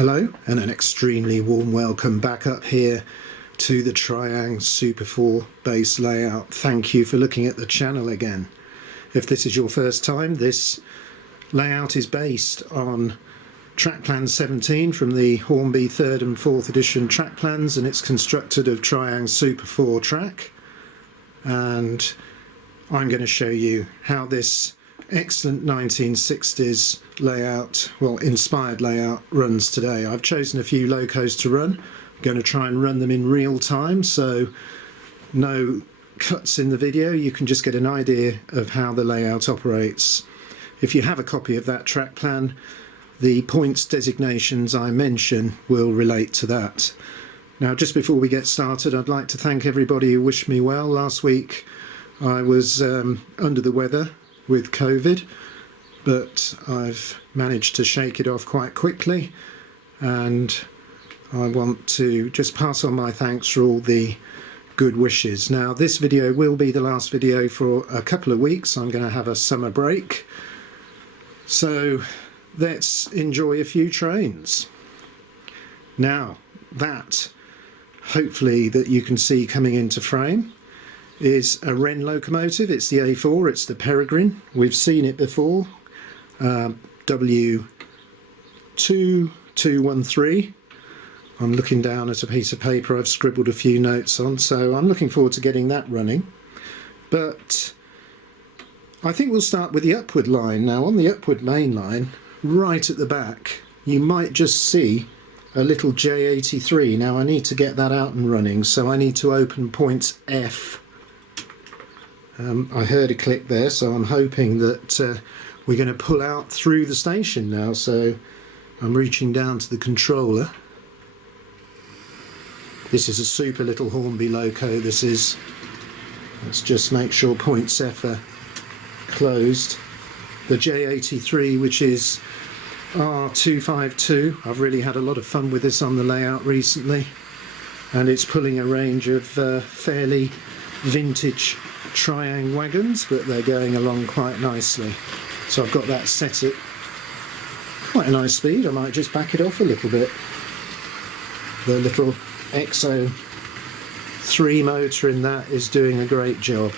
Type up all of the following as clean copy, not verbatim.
Hello and an extremely warm welcome back up here to the Tri-ang Super 4 base layout. Thank you for looking at the channel again. If this is your first time, this layout is based on track plan 17 from the Hornby 3rd and 4th edition track plans, and it's constructed of Tri-ang Super 4 track. And I'm going to show you how this excellent 1960s layout, well, inspired layout, runs today. I've chosen a few locos to run. I'm going to try and run them in real time, so no cuts in the video. You can just get an idea of how the layout operates. If you have a copy of that track plan, the points designations I mention will relate to that. Now, just before we get started, I'd like to thank everybody who wished me well. Last week I was under the weather with COVID, but I've managed to shake it off quite quickly, and I want to just pass on my thanks for all the good wishes. Now, this video will be the last video for a couple of weeks. I'm going to have a summer break, so let's enjoy a few trains. Now, that hopefully that you can see coming into frame is a Wrenn locomotive. It's the A4, it's the Peregrine. We've seen it before, W2213. I'm looking down at a piece of paper I've scribbled a few notes on, so I'm looking forward to getting that running. But I think we'll start with the upward line. Now, on the upward main line, right at the back, you might just see a little J83. Now, I need to get that out and running, so I need to open points F. I heard a click there, so I'm hoping that we're going to pull out through the station now. So I'm reaching down to the controller. This is a super little Hornby loco. This is. Let's just make sure points F are closed. The J83, which is R.252. I've really had a lot of fun with this on the layout recently, and it's pulling a range of fairly vintage Tri-ang wagons, but they're going along quite nicely. So I've got that set at quite a nice speed. I might just back it off a little bit. The little XO3 motor in that is doing a great job.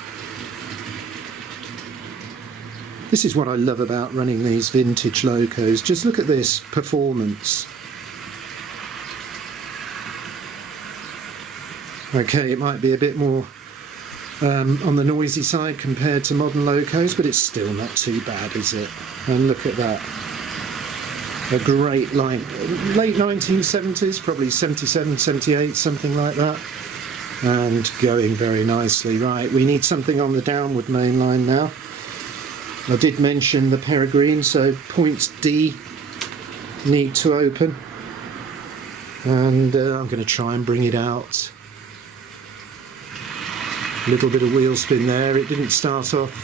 This is what I love about running these vintage locos. Just look at this performance. Okay, it might be a bit more on the noisy side compared to modern locos, but it's still not too bad, is it? And look at that. A great line. Late 1970s, probably 77, 78, something like that. And going very nicely. Right, we need something on the downward main line now. I did mention the Peregrine, so points D need to open. And I'm going to try and bring it out. A little bit of wheel spin there. It didn't start off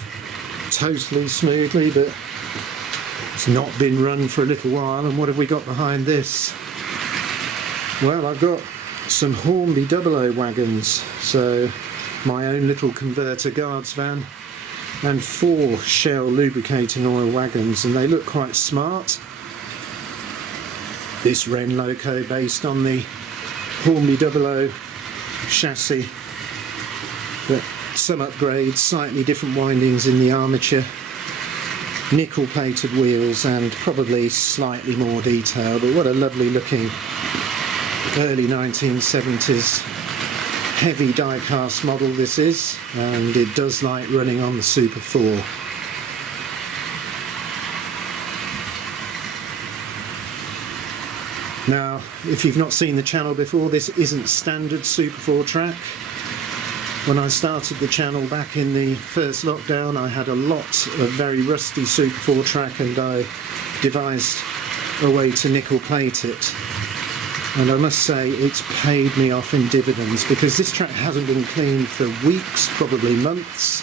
totally smoothly, but it's not been run for a little while. And what have we got behind this? Well, I've got some Hornby 00 wagons, so my own little converter guards van, and 4 Shell lubricating oil wagons, and they look quite smart. This Wrenn loco based on the Hornby 00 chassis, but some upgrades, slightly different windings in the armature, nickel plated wheels, and probably slightly more detail. But what a lovely looking early 1970s heavy die-cast model this is, and it does like running on the Super 4. Now, if you've not seen the channel before, this isn't standard Super 4 track. When I started the channel back in the first lockdown, I had a lot of very rusty Super 4 track, and I devised a way to nickel plate it. And I must say, it's paid me off in dividends, because this track hasn't been cleaned for weeks, probably months.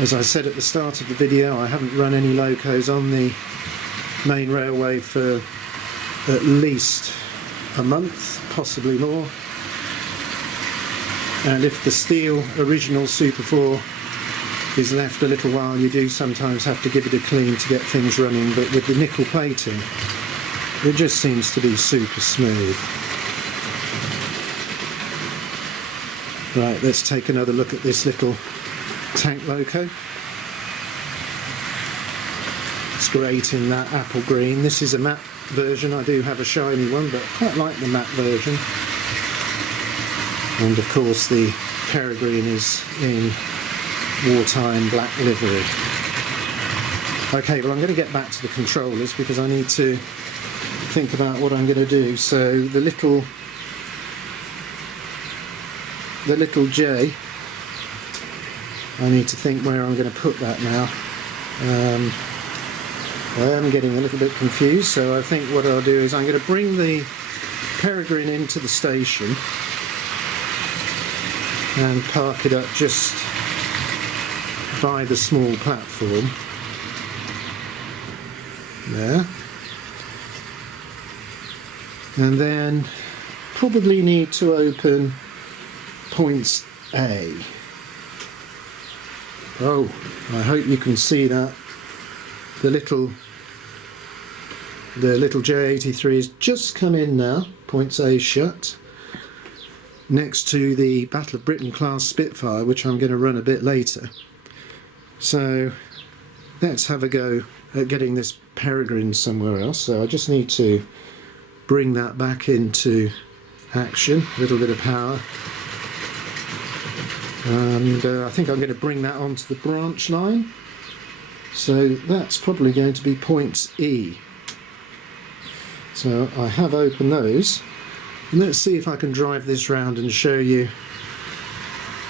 As I said at the start of the video, I haven't run any locos on the main railway for at least a month, possibly more. And if the steel original Super 4 is left a little while, you do sometimes have to give it a clean to get things running. But with the nickel plating, It just seems to be super smooth. Right, let's take another look at this little tank loco. It's great in that apple green. This is a matte version. I do have a shiny one, but I quite like the matte version. And of course the Peregrine is in wartime black livery. Okay, well I'm going to get back to the controllers because I need to think about what I'm going to do. So the little J, I need to think where I'm going to put that now. I am getting a little bit confused, so I think what I'll do is I'm going to bring the Peregrine into the station and park it up just by the small platform there, and then probably need to open points A. Oh, I hope you can see that. The little J83 has just come in now. Points A shut. Next to the Battle of Britain class Spitfire, which I'm going to run a bit later. So let's have a go at getting this Peregrine somewhere else. So I just need to bring that back into action. A little bit of power. And I think I'm going to bring that onto the branch line. So that's probably going to be points E. So I have opened those. And let's see if I can drive this round and show you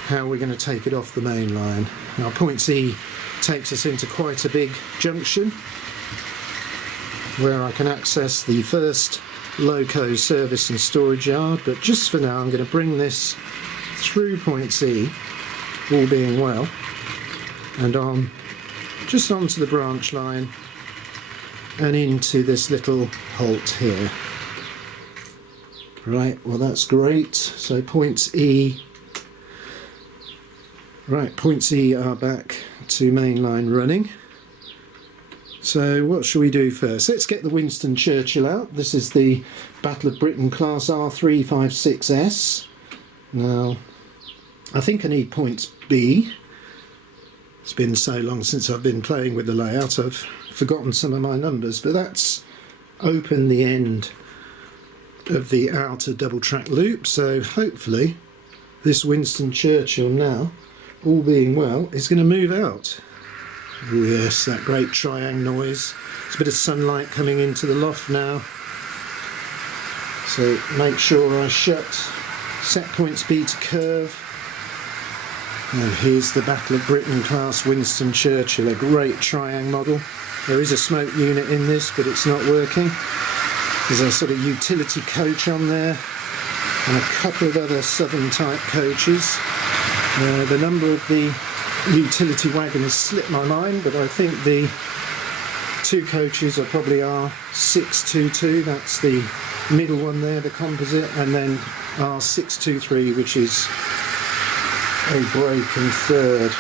how we're going to take it off the main line. Now points E takes us into quite a big junction where I can access the first loco service and storage yard, but just for now I'm going to bring this through points E, all being well, and on just onto the branch line and into this little halt here. Right, well that's great. So points E, right, points E are back to mainline running. So what shall we do first? Let's get the Winston Churchill out. This is the Battle of Britain class R.356S. Now I think I need points B. It's been so long since I've been playing with the layout, I've forgotten some of my numbers, but that's open the end of the outer double track loop, so hopefully this Winston Churchill now, all being well, is going to move out. Oh yes, that great Tri-ang noise. There's a bit of sunlight coming into the loft now, so make sure I set points B to curve. And here's the Battle of Britain class Winston Churchill, a great Tri-ang model. There is a smoke unit in this, but it's not working. There's a sort of utility coach on there, and a couple of other southern type coaches. The number of the utility wagon has slipped my mind, but I think the two coaches are probably R.622, that's the middle one there, the composite, and then R.623, which is a break and third.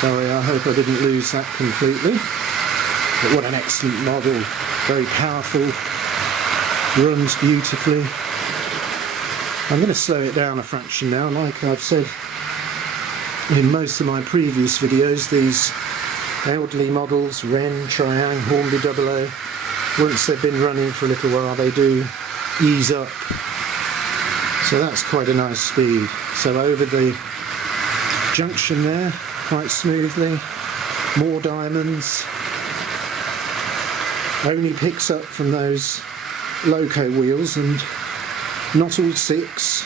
Sorry, I hope I didn't lose that completely. But what an excellent model, very powerful, runs beautifully. I'm going to slow it down a fraction now. Like I've said in most of my previous videos, these elderly models, Wrenn, Tri-ang, Hornby 00, once they've been running for a little while, they do ease up. So that's quite a nice speed. So over the junction there, quite smoothly, more diamonds. Only picks up from those loco wheels, and not all six.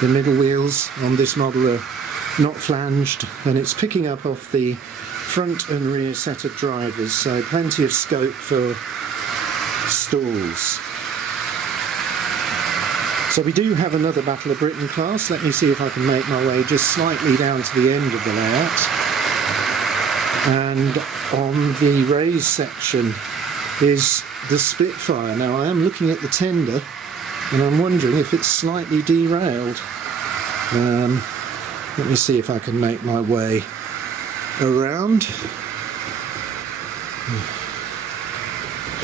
The middle wheels on this model are not flanged, and it's picking up off the front and rear set of drivers, so plenty of scope for stalls. So we do have another Battle of Britain class. Let me see if I can make my way just slightly down to the end of the layout. And on the raised section is the Spitfire. Now I am looking at the tender and I'm wondering if it's slightly derailed. Let me see if I can make my way around.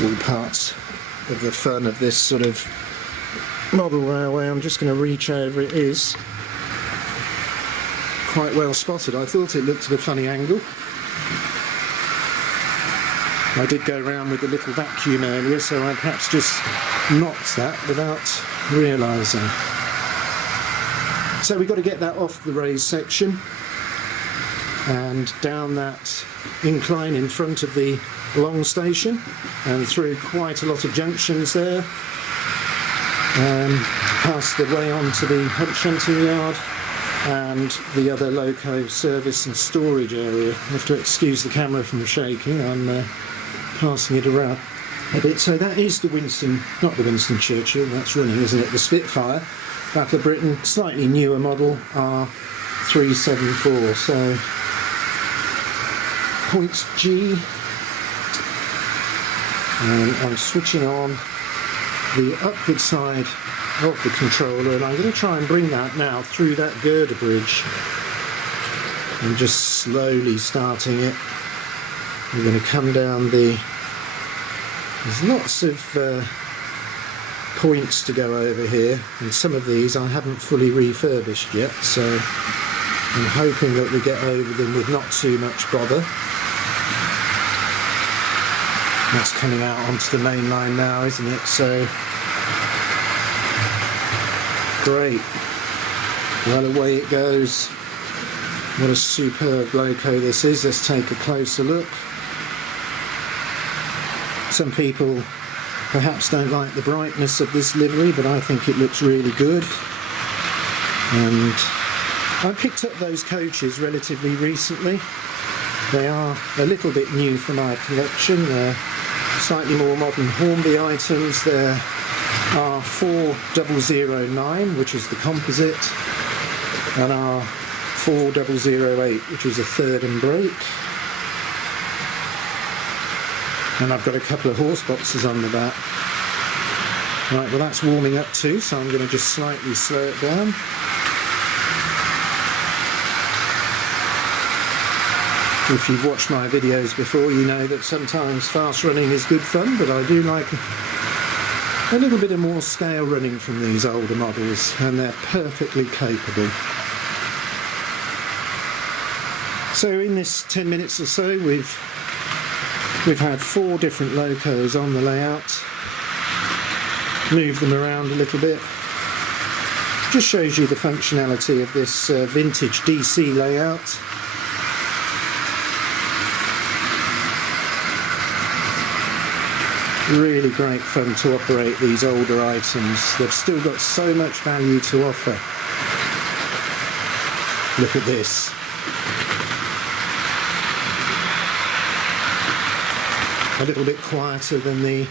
All parts of the fun of this sort of model railway. I'm just going to reach over. It is quite well spotted. I thought it looked at a funny angle. I did go around with the little vacuum earlier, so I perhaps just knocked that without realising. So we've got to get that off the raised section and down that incline in front of the long station and through quite a lot of junctions there, past the way on to the shunting yard and the other loco service and storage area. You have to excuse the camera from shaking. I'm passing it around a bit. So that is the Winston, not the Winston Churchill, that's running, isn't it? The Spitfire, Battle of Britain, slightly newer model, R.374. So points G, and I'm switching on the upward side of the controller, and I'm going to try and bring that now through that girder bridge and just slowly starting it. We're going to come down there's lots of points to go over here, and some of these I haven't fully refurbished yet, so I'm hoping that we get over them with not too much bother. That's coming out onto the main line now, isn't it? So great. Well, away it goes. What a superb loco this is. Let's take a closer look. Some people perhaps don't like the brightness of this livery, but I think it looks really good. And I picked up those coaches relatively recently. They are a little bit new for my collection. They're slightly more modern Hornby items. They're R.356S which is the composite, and R.356S which is a third and brake. And I've got a couple of horse boxes on the back. Right, well that's warming up too, so I'm going to just slightly slow it down. If you've watched my videos before, you know that sometimes fast running is good fun, but I do like a little bit of more scale running from these older models, and they're perfectly capable. So in this 10 minutes or so, we've had 4 different locos on the layout. Move them around a little bit. Just shows you the functionality of this vintage DC layout. Really great fun to operate these older items. They've still got so much value to offer. Look at this. A little bit quieter than the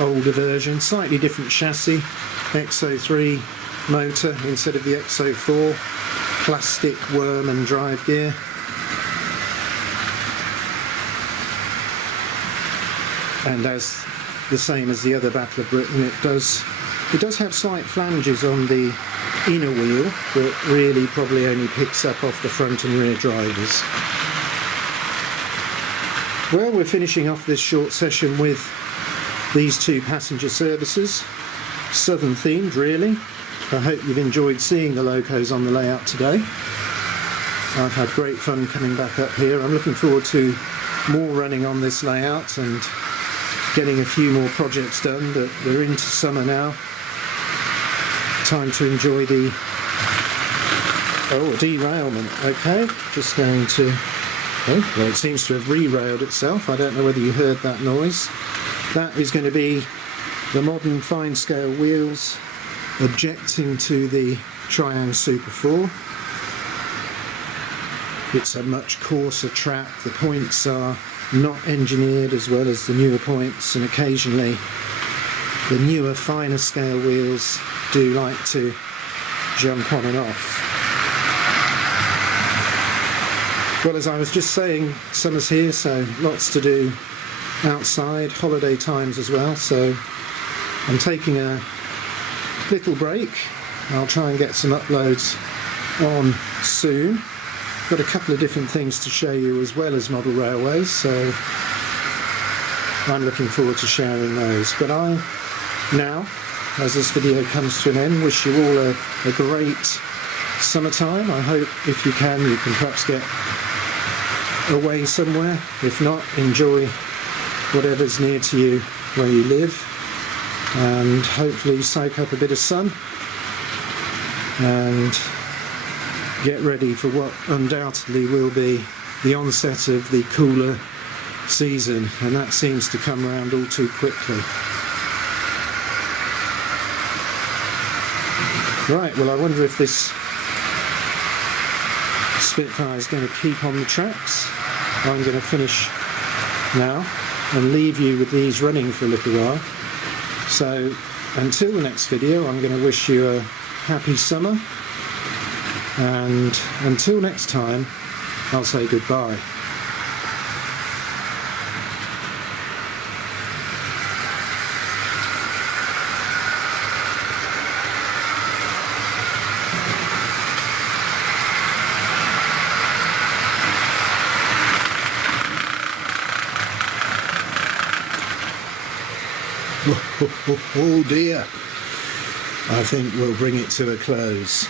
older version, slightly different chassis, XO3 motor instead of the XO4, plastic worm and drive gear. And as the same as the other Battle of Britain, it does have slight flanges on the inner wheel, but really probably only picks up off the front and rear drivers. Well, we're finishing off this short session with these 2 passenger services, southern themed really. I hope you've enjoyed seeing the locos on the layout today. I've had great fun coming back up here. I'm looking forward to more running on this layout and getting a few more projects done, but we're into summer now. Time to enjoy the derailment. Okay, just going to well, it seems to have re-railed itself. I don't know whether you heard that noise. That is going to be the modern fine scale wheels objecting to the Tri-ang Super 4. It's a much coarser track. The points are not engineered as well as the newer points, and occasionally the newer finer scale wheels do like to jump on and off. Well, as I was just saying, summer's here, so lots to do outside, holiday times as well, so I'm taking a little break. I'll try and get some uploads on soon. Got a couple of different things to show you as well as model railways, so I'm looking forward to sharing those. But I now, as this video comes to an end, wish you all a great summertime. I hope if you can perhaps get away somewhere. If not, enjoy whatever's near to you where you live, and hopefully soak up a bit of sun and get ready for what undoubtedly will be the onset of the cooler season, and that seems to come round all too quickly. Right, well, I wonder if this Spitfire is going to keep on the tracks. I'm going to finish now and leave you with these running for a little while. So until the next video, I'm going to wish you a happy summer, and until next time, I'll say goodbye. Oh dear, I think we'll bring it to a close.